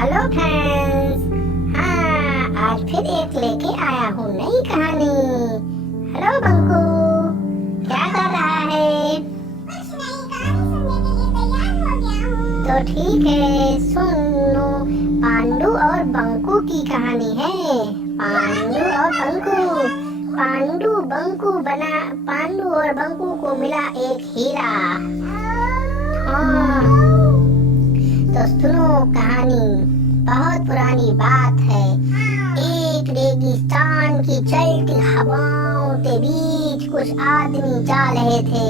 Hello friends. हाँ, आज फिर एक लेके आया हूँ नई कहानी। हेलो बंकू, क्या कर रहा है? कुछ नहीं, कहानी सुनने के लिए तैयार हो गया हूँ। तो ठीक है, सुनो। पांडु और बंकू की कहानी है। पांडु और बंकू। पांडु और बंकू को मिला एक हीरा। हाँ, तो सुनो कहानी। बहुत पुरानी बात है। एक रेगिस्तान की चलती हवाओं के बीच कुछ आदमी जा रहे थे।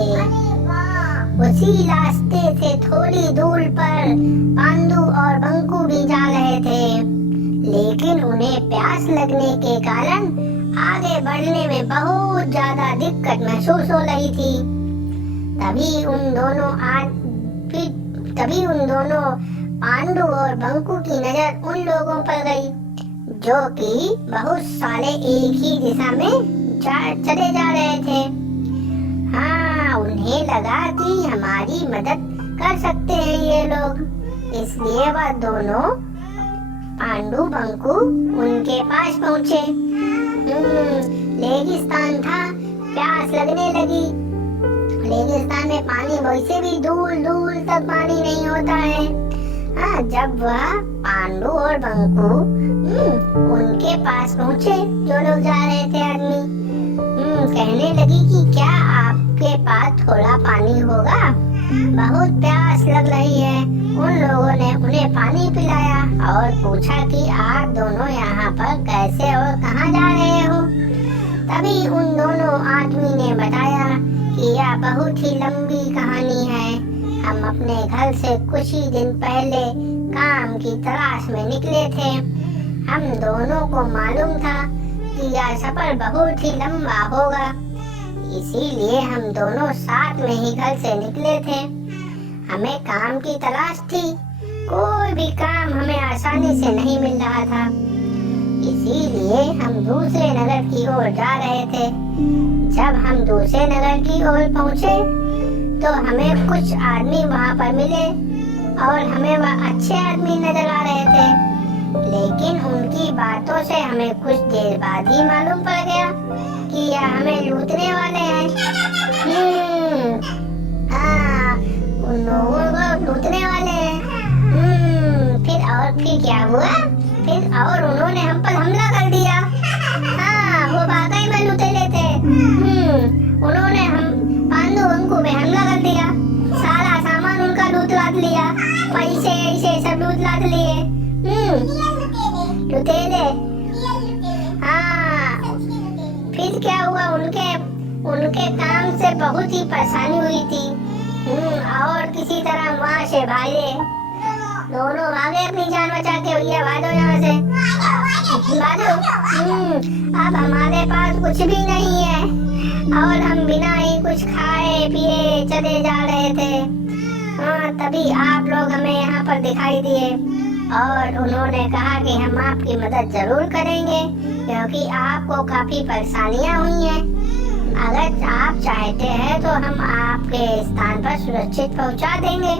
उसी रास्ते से थोड़ी दूर पर पांडु और बंकू भी जा रहे थे, लेकिन उन्हें प्यास लगने के कारण आगे बढ़ने में बहुत ज्यादा दिक्कत महसूस हो रही थी। तभी उन दोनों पांडु और बंकू की नजर उन लोगों पर गई जो कि बहुत सारे एक ही दिशा में चले जा रहे थे। हाँ, उन्हें लगा कि हमारी मदद कर सकते हैं ये लोग, इसलिए वह दोनों पांडु बंकू उनके पास पहुंचे। रेगिस्तान था, प्यास लगने लगी। रेगिस्तान में पानी वैसे भी दूर दूर तक पानी नहीं होता है। हाँ, जब वह पांडु और बंकू उनके पास पहुंचे, जो लोग जा रहे थे आदमी, कहने लगी कि क्या आपके पास थोड़ा पानी होगा? बहुत प्यास लग रही है। उन लोगों ने उन्हें पानी पिलाया और पूछा कि आप दोनों यहाँ पर कैसे और कहाँ जा रहे हो? तभी उन दोनों आदमी ने बताया कि यह बहुत ही लंबी कहानी है। हम अपने घर से कुछ ही दिन पहले काम की तलाश में निकले थे। हम दोनों को मालूम था कि यह सफर बहुत ही लंबा होगा, इसीलिए हम दोनों साथ में ही घर से निकले थे। हमें काम की तलाश थी, कोई भी काम हमें आसानी से नहीं मिल रहा था, इसीलिए हम दूसरे नगर की ओर जा रहे थे। जब हम दूसरे नगर की ओर पहुंचे तो हमें कुछ आदमी वहां पर मिले और हमें वह अच्छे आदमी नजर आ रहे थे, लेकिन उनकी बातों से हमें कुछ देर बाद ही मालूम पड़ गया कि यह हमें लूटने वाले हैं। हाँ, उन लोगों को लूटने वाले हैं। फिर क्या हुआ? फिर उन्होंने हम पर हमला कर दिया। हाँ, वो वाकई में लुटेरे थे। उन्होंने हम पांडु बंकू पे हमला कर दिया, सारा सामान उनका लूट लाट लिया, पैसे ऐसे सब लूट लाट लिए। लुटेरे। हाँ, फिर क्या हुआ? उनके काम से बहुत ही परेशानी हुई थी। और किसी तरह वहाँ से भागे, दोनों भागे अपनी जान बचा के। भैया भागो यहाँ से, भागो। अब हमारे पास कुछ भी नहीं है और हम बिना ही कुछ खाए पिए चले जा रहे थे। हाँ, तभी आप लोग हमें यहाँ पर दिखाई दिए और उन्होंने कहा कि हम आपकी मदद जरूर करेंगे, क्योंकि आपको काफी परेशानियाँ हुई हैं। अगर आप चाहते हैं तो हम आपके स्थान पर सुरक्षित पहुँचा देंगे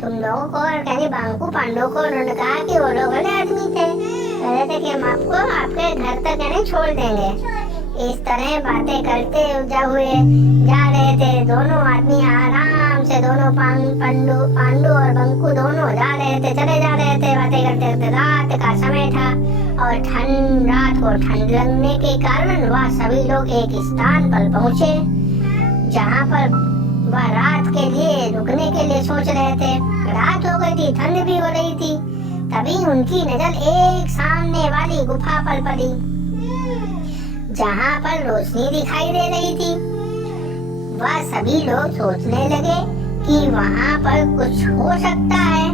तुम लोगों को। और कहने बंकू पांडु को उन्होंने कहा कि वो लोग बड़े आदमी थे, कह रहे थे कि हम आपको आपके घर तक कहने छोड़ देंगे। इस तरह बातें करते हुए जा रहे थे दोनों आदमी आराम से। दोनों पांडु और बंकू दोनों चले जा रहे थे बातें करते करते। रात का समय था और रात को ठंड लगने के कारण वह सभी लोग एक स्थान पर पहुंचे जहाँ पर वह रात के लिए रुकने के लिए सोच रहे थे। रात हो गई थी, ठंड भी हो रही थी। तभी उनकी नजर एक सामने वाली गुफा पर पड़ी जहाँ पर रोशनी दिखाई दे रही थी। वह सभी लोग सोचने लगे कि वहाँ पर कुछ हो सकता है,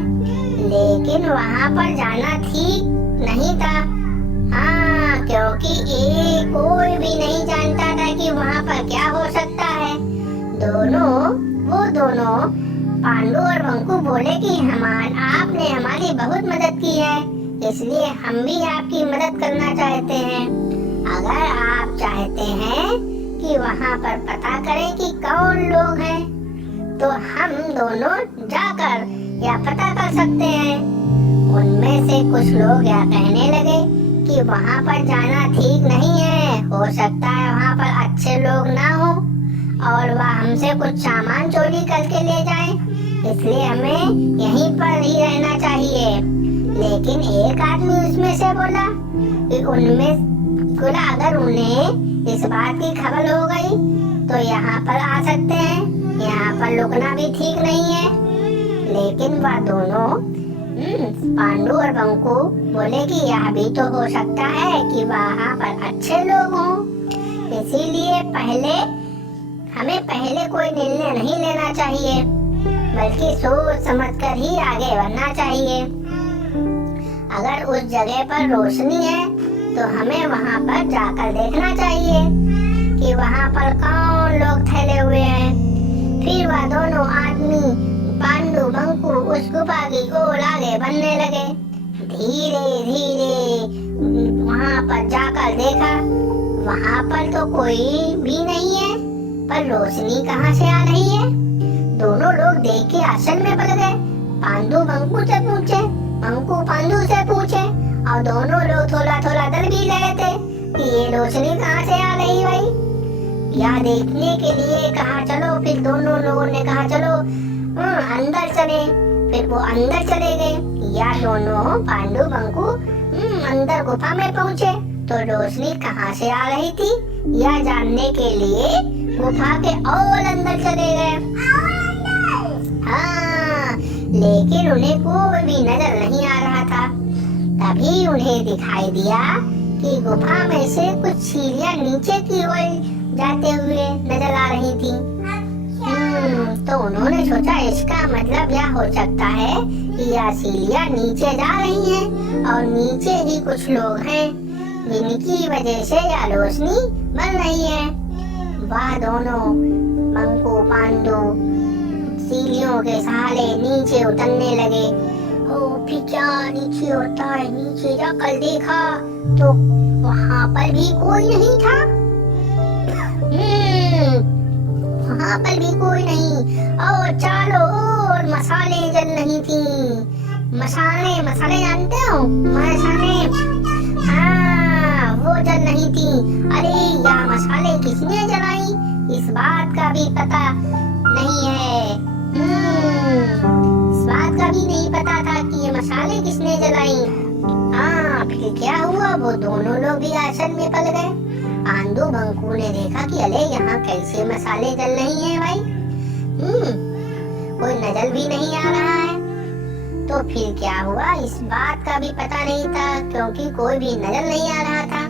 लेकिन वहाँ पर जाना ठीक नहीं था। हाँ, क्योंकि कोई भी नहीं जानता था कि वहाँ पर क्या हो सकता है। वो दोनों पांडु और बंकू बोले कि आपने हमारी बहुत मदद की है, इसलिए हम भी आपकी मदद करना चाहते हैं। अगर आप चाहते हैं कि वहाँ पर पता करें कि कौन लोग हैं, तो हम दोनों जाकर या पता कर सकते हैं। उनमें कुछ लोग यह कहने लगे कि वहाँ पर जाना ठीक नहीं है, हो सकता है वहाँ पर अच्छे लोग ना हो और वह हमसे कुछ सामान चोरी करके ले जाए, इसलिए हमें यहीं पर ही रहना चाहिए। लेकिन एक आदमी उसमें से बोला कि अगर उन्हें इस बात की खबर हो गई तो यहाँ पर आ सकते हैं, यहाँ पर रुकना भी ठीक नहीं है। लेकिन वह दोनों पांडु और बंकू बोले कि यह भी तो हो सकता है कि वहाँ पर अच्छे लोग हों, इसीलिए हमें पहले कोई निर्णय नहीं लेना चाहिए, बल्कि सोच समझकर ही आगे बढ़ना चाहिए। अगर उस जगह पर रोशनी है तो हमें वहाँ पर जाकर देखना चाहिए कि वहाँ पर कौन लोग ठहरे हुए हैं। फिर वह दोनों आदमी पांडु बंकू उस गुफा की ओर आगे बढ़ने लगे। धीरे धीरे वहाँ पर जाकर देखा, वहाँ पर तो कोई भी नहीं है, पर रोशनी कहाँ से आ रही है। दोनों लोग देख के आश्चर्य में पड़ गए। पांडु बंकू से पूछे, बंकू पांडु से पूछे, और दोनों लोग थोड़ा थोड़ा डर भी गए थे कि ये रोशनी कहाँ से आ रही भाई। यह देखने के लिए कहा चलो, फिर दोनों लोगों ने कहा चलो अंदर चले। फिर वो अंदर चले गए। या दोनों पांडु बंकू अंदर गुफा में पहुँचे तो रोशनी कहाँ से आ रही थी यह जानने के लिए गुफा के और अंदर चले गए। हाँ, लेकिन उन्हें कोई भी नजर नहीं आ रहा था। तभी उन्हें दिखाई दिया कि गुफा में से कुछ सीढ़ियां नीचे की ओर जाते हुए नजर आ रही थी। तो उन्होंने सोचा इसका मतलब यह हो सकता है कि यह सीढ़ियां नीचे जा रही हैं और नीचे ही कुछ लोग हैं जिनकी वजह से यह रोशनी बन रही है। वह दोनों बंकू पांडु सीढ़ियों के सहारे नीचे उतरने लगे। फिर क्या नीचे होता है, नीचे जाकर देखा तो वहाँ पर भी कोई नहीं था। वहाँ पर भी कोई नहीं और चारों ओर मसाले जल रही थी। मसाले जानते हो, मसाले, हाँ वो जल रही थी। अरे यह मसाले किसने जलाई इस बात का भी पता नहीं है। इस बात का भी नहीं पता था कि ये मसाले किसने जलाई। हाँ, फिर क्या हुआ, वो दोनों लोग भी आश्चर्य में पड़ गए। पांडु बंकू ने देखा कि अरे यहाँ कैसे मसाले जल रही हैं भाई। कोई नजर भी नहीं आ रहा है। तो फिर क्या हुआ, इस बात का भी पता नहीं था क्योंकि कोई भी नजर नहीं आ रहा था।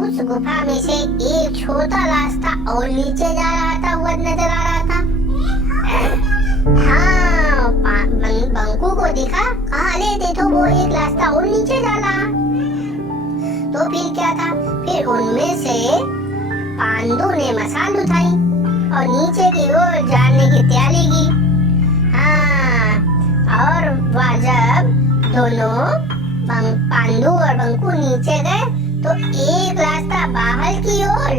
उस गुफा में से एक छोटा रास्ता और नीचे जा रहा था, वह नजर आ रहा था। हाँ, बंकू को दिखा, कहा अरे देखो वो एक रास्ता और नीचे जा रहा। तो फिर क्या था, फिर उनमें से पांडु ने मसाल उठाई और नीचे की ओर जाने की तैयारी की। हाँ, और वह जब दोनों पांडु और बंकू नीचे गए तो एक रास्ता बाहर की ओर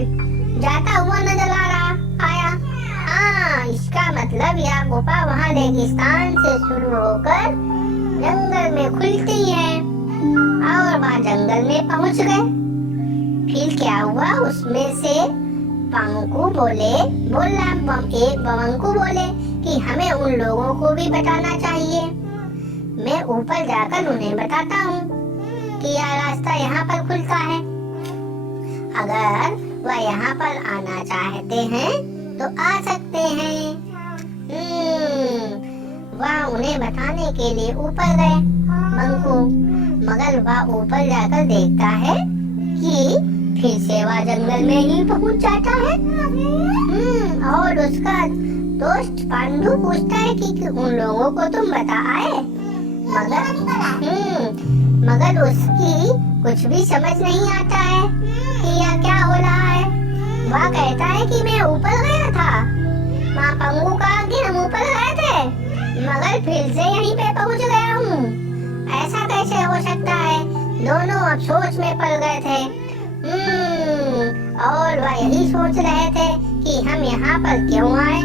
जाता हुआ नजर आया। हाँ, इसका मतलब यह गुफा वहाँ रेगिस्तान से शुरू होकर जंगल में खुलती है और वहाँ जंगल में पहुँच गए। फिर क्या हुआ, उसमें से बंकू बोले कि हमें उन लोगों को भी बताना चाहिए। मैं ऊपर जाकर उन्हें बताता हूँ कि यह रास्ता यहाँ पर खुलता है। अगर वह यहाँ पर आना चाहते हैं तो आ सकते हैं। वह उन्हें बताने के लिए ऊपर गए बंकू, मगर वह ऊपर जाकर देखता है कि फिर से वह जंगल में ही पहुंच जाता है। और उसका दोस्त पांडु पूछता है कि उन लोगों को तुम बता आए, मगर उसकी कुछ भी समझ नहीं आता है कि यह क्या हो रहा है। वह कहता है कि मैं ऊपर गया था, माँ पंगू कहा कि हम ऊपर गए थे, मगर फिर से यहीं पे पहुंच गया हूँ। ऐसा कैसे हो सकता है। दोनों अब सोच में पड़ गए थे। और वह यही सोच रहे थे कि हम यहाँ पर क्यों आए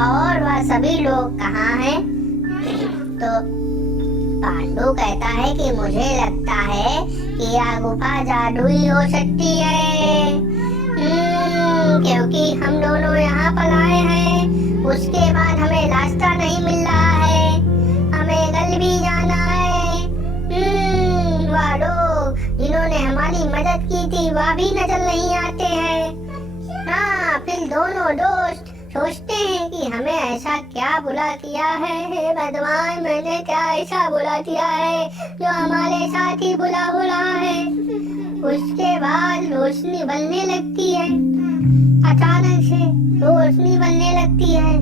और वह सभी लोग कहाँ हैं। तो पांडु कहता है कि मुझे लगता है कि यह गुफा जादुई हो सकती है। क्योंकि हम दोनों यहाँ पर आए हैं, उसके बाद हमें रास्ता नहीं मिल रहा है, हमें कल भी जाना है। वह लोग जिन्होंने हमारी मदद की थी वह भी नजर नहीं आते हैं। हाँ, फिर दोनों दोस्त सोचते हैं कि हमें ऐसा क्या बुरा किया है, हे भगवान, मैंने क्या ऐसा बुरा किया है जो हमारे साथ ही बुरा हो रहा है। उसके बाद रोशनी बनने लगती है, अचानक से रोशनी बनने लगती है।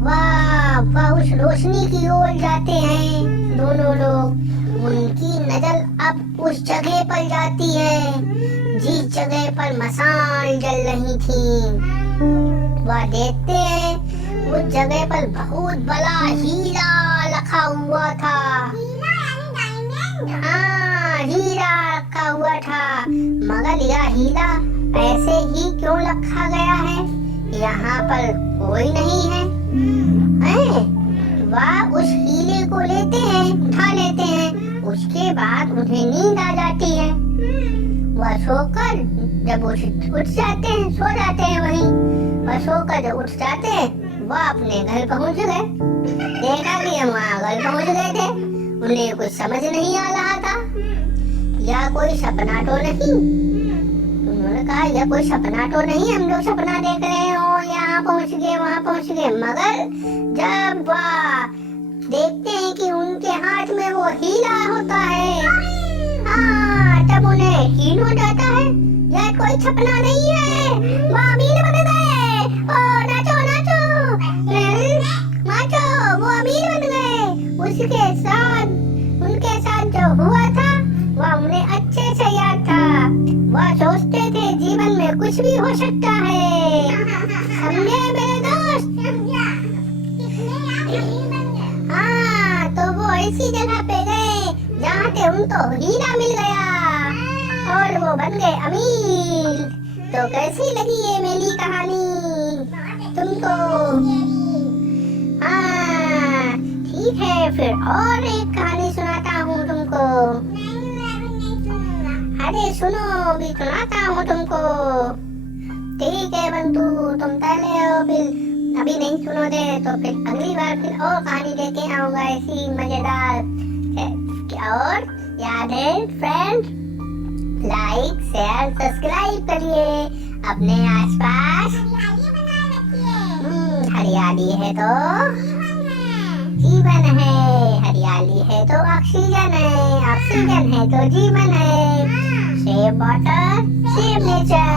वाह, उस रोशनी की ओर जाते हैं दोनों लोग। उनकी नजर अब उस जगह पर जाती है जिस जगह पर मशाल जल रही थी। वह देखते हैं उस जगह पर बहुत बड़ा हीरा रखा हुआ था। हाँ, हीरा रखा हुआ था, मगर यह हीरा ऐसे ही क्यों रखा गया है? यहाँ पर कोई नहीं है। वह उस हीरे को लेते हैं, उठा लेते हैं। उसके बाद उन्हें नींद आ जाती है। वह सोकर जब उठ जाते हैं, सो जाते हैं वहीं। वह सोकर जब उठ जाते हैं, वह अपने घर पहुंच गए। देखा कि हम वहाँ घर पहुंच गए थे। उन्हें कुछ समझ नहीं आ रहा था, यह कोई सपना तो नहीं। उन्होंने कहा यह कोई सपना तो नहीं, हम लोग सपना देख रहे हो, यहाँ पहुंच गए वहाँ पहुंच गए। मगर जब वह देखते हैं कि उनके हाथ में वो हीरा होता है, हाँ, तब उन्हें हीन हो जाता है, यह कोई सपना नहीं है, वह अमीर बन गए। ओ नाचो नाचो, नाचो, वो अमीर बन गए। उनके साथ जो हुआ था वह उन्हें अच्छे से याद था। वह सोचते थे जीवन में कुछ भी हो सकता है। समझे मेरे दोस्त? हाँ, तो वो ऐसी जगह पे गए जहाँ पे उनको हीरा मिल गया और वो बन गए अमीर। तो कैसी लगी ये मेरी कहानी तुमको? हाँ, ठीक है, फिर और एक कहानी सुनाता हूँ तुमको। अरे सुनो, भी सुनाता हूँ तुमको। ठीक है बंधु, तुम पहले हो, फिर अभी नहीं सुनोगे तो फिर अगली बार फिर और कहानी लेके आऊंगा ऐसी मजेदार। और याद है फ्रेंड, लाइक शेयर सब्सक्राइब करिए। अपने आसपास हरियाली है तो जीवन है, हरियाली है तो ऑक्सीजन है, ऑक्सीजन है तो जीवन है। Save water, save nature.